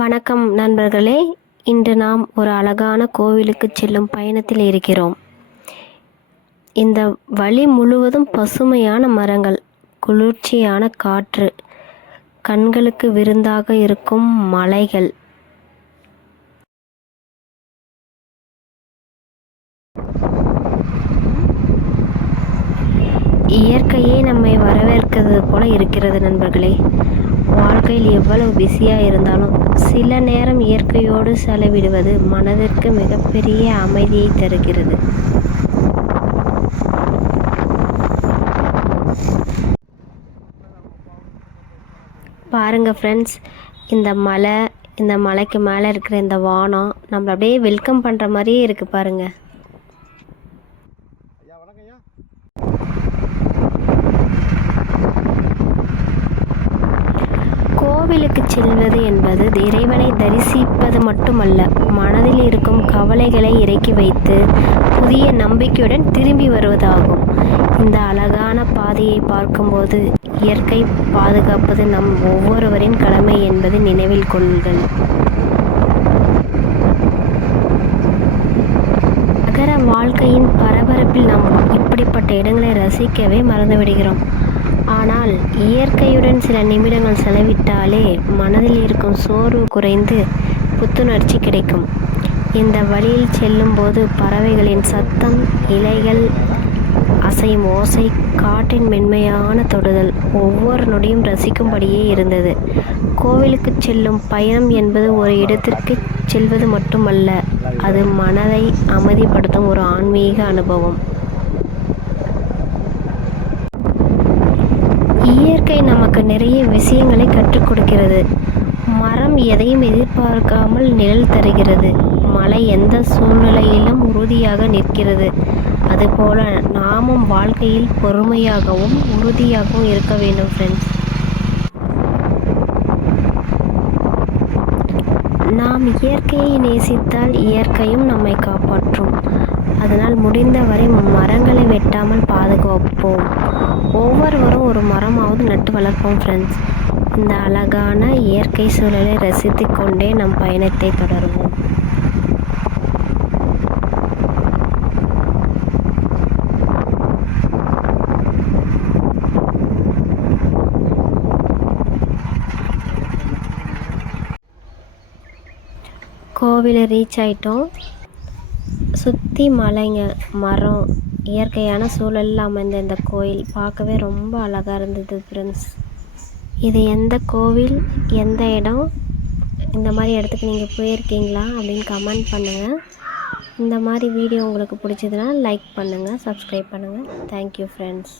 வணக்கம் நண்பர்களே, இன்று நாம் ஒரு அழகான கோவிலுக்கு செல்லும் பயணத்தில் இருக்கிறோம். இந்த வழி முழுவதும் பசுமையான மரங்கள், குளிர்ச்சியான காற்று, கண்களுக்கு விருந்தாக இருக்கும் மலைகள். இயற்கையே நம்மை வரவேற்கிறது போல இருக்கிறது நண்பர்களே. வாழ்க்கையில் எவ்வளவு பிஸியாக இருந்தாலும் சில நேரம் இயற்கையோடு செலவிடுவது மனதிற்கு மிகப்பெரிய அமைதியை தருகிறது. பாருங்கள் ஃப்ரெண்ட்ஸ், இந்த மலைக்கு மேலே இருக்கிற இந்த வானம் நம்மளை அப்படியே வெல்கம் பண்ணுற மாதிரியே இருக்குது பாருங்கள். கோவிலுக்கு செல்வது என்பது இறைவனை தரிசிப்பது மட்டுமல்ல, மனதில் இருக்கும் கவலைகளை இறக்கி வைத்து புதிய நம்பிக்கையுடன் திரும்பி வருவதாகும். இந்த அழகான பாதையை பார்க்கும்போது இயற்கை பாதுகாப்பது நம் ஒவ்வொருவரின் கடமை என்பதை நினைவில் கொள்ளுங்கள். நகர வாழ்க்கையின் பரபரப்பில் நாம் இப்படிப்பட்ட இடங்களை ரசிக்கவே மறந்துவிடுகிறோம். ஆனால் இயற்கையுடன் சில நிமிடங்கள் செலவிட்டாலே மனதில் இருக்கும் சோர்வு குறைந்து புத்துணர்ச்சி கிடைக்கும். இந்த வழியில் செல்லும்போது பறவைகளின் சத்தம், இலைகள் அசையும் ஓசை, காற்றின் மென்மையான தொடுதல் ஒவ்வொரு நொடியும் ரசிக்கும்படியே இருந்தது. கோவிலுக்கு செல்லும் பயணம் என்பது ஒரு இடத்திற்கு செல்வது மட்டுமல்ல, அது மனதை அமைதிப்படுத்தும் ஒரு ஆன்மீக அனுபவம். இயற்கை நமக்கு நிறைய விஷயங்களை கற்றுக் கொடுக்கிறது. மரம் எதையும் எதிர்பார்க்காமல் நிழல் தருகிறது. மலை எந்த சூழ்நிலையிலும் உறுதியாக நிற்கிறது. அதுபோல நாமும் வாழ்க்கையில் பொறுமையாகவும் உறுதியாகவும் இருக்க வேண்டும் ஃப்ரெண்ட்ஸ். நாம் இயற்கையை நேசித்தால் இயற்கையும் நம்மை காப்பாற்றும். அதனால் முடிந்தவரை மரங்களை வெட்டாமல் பாதுகாப்போம். ஒவ்வொருவரும் ஒரு மரமாவது நட்டு வளர்ப்போம் ஃப்ரெண்ட்ஸ். இந்த அழகான இயற்கை சூழலை ரசித்து கொண்டே நம் பயணத்தை தொடருவோம். கோவிலை ரீச் ஆயிட்டோம். சுற்றி மலைங்க, மரம், இயற்கையான சூழலில் அமைந்த இந்த கோயில் பார்க்கவே ரொம்ப அழகாக இருந்தது ஃப்ரெண்ட்ஸ். இது எந்த கோவில், எந்த இடம், இந்த மாதிரி இடத்துக்கு நீங்கள் போயிருக்கீங்களா அப்படின்னு கமெண்ட் பண்ணுங்கள். இந்த மாதிரி வீடியோ உங்களுக்கு பிடிச்சதுன்னா லைக் பண்ணுங்கள், சப்ஸ்கிரைப் பண்ணுங்கள். Thank you friends.